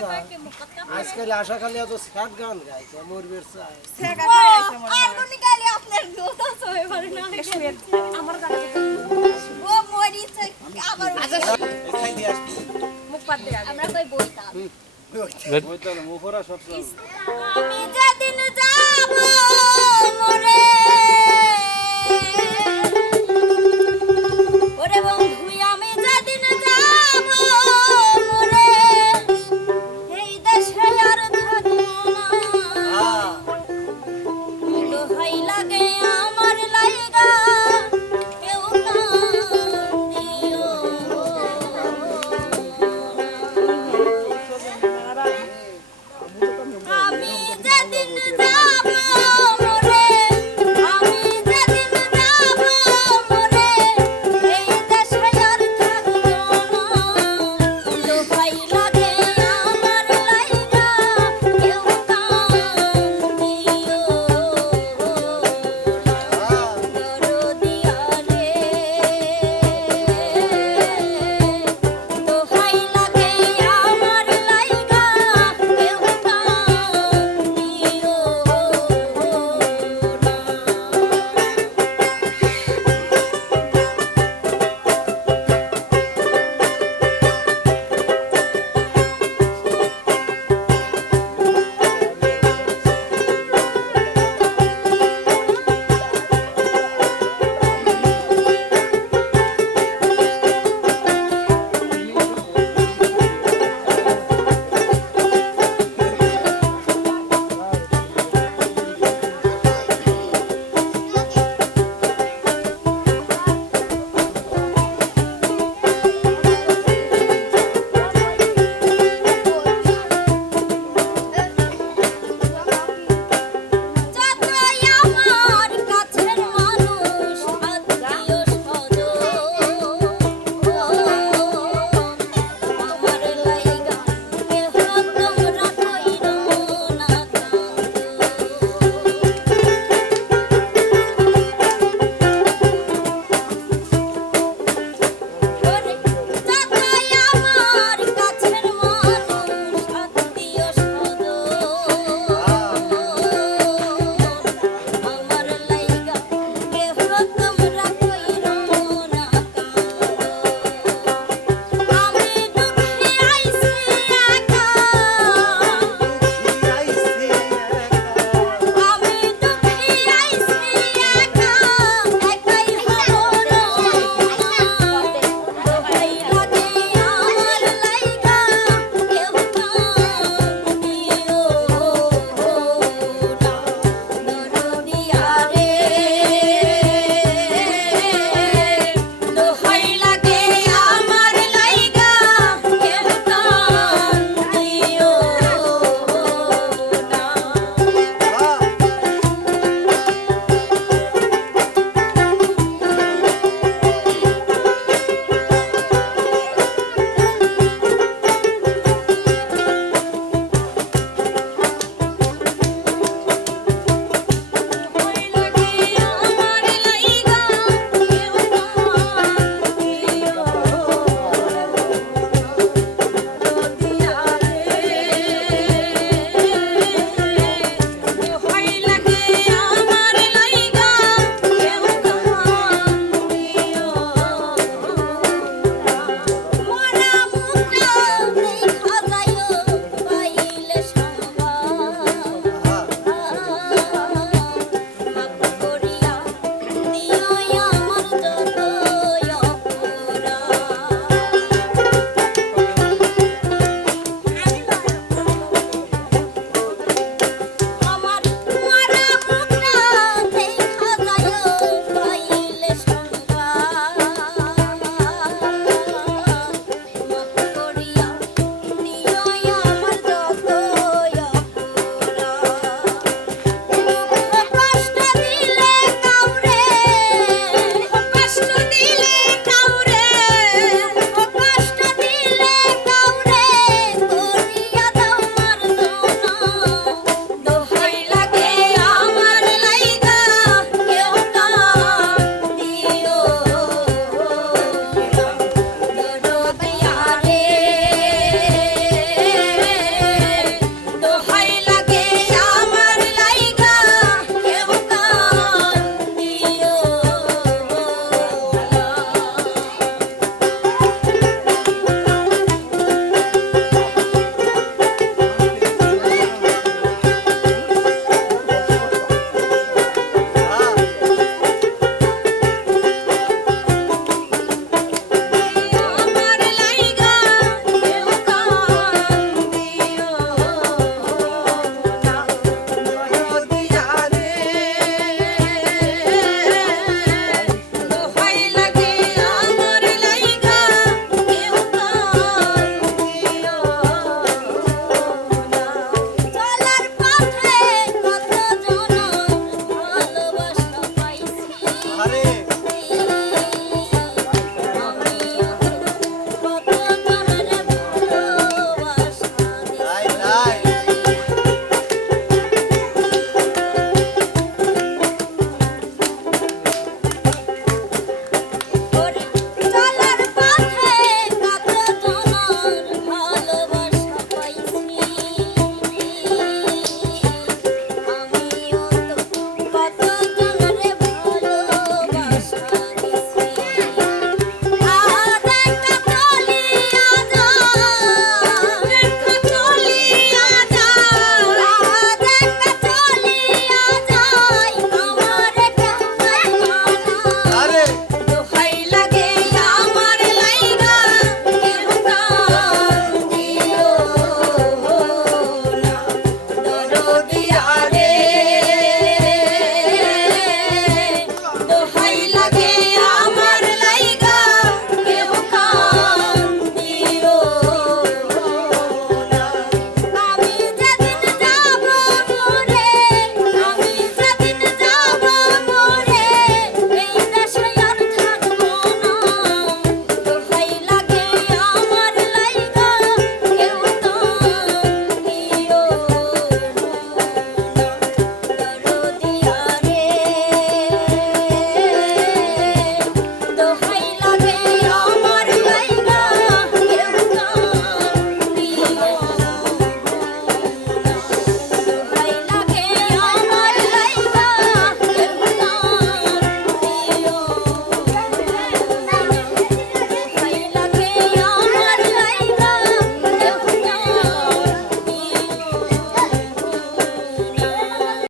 চায় আজকাল আশা খালি এত স্যাড গান গাইছে মরবের চায় আমার কই বইতাম? আমি যেদিন যাব মরে। हरे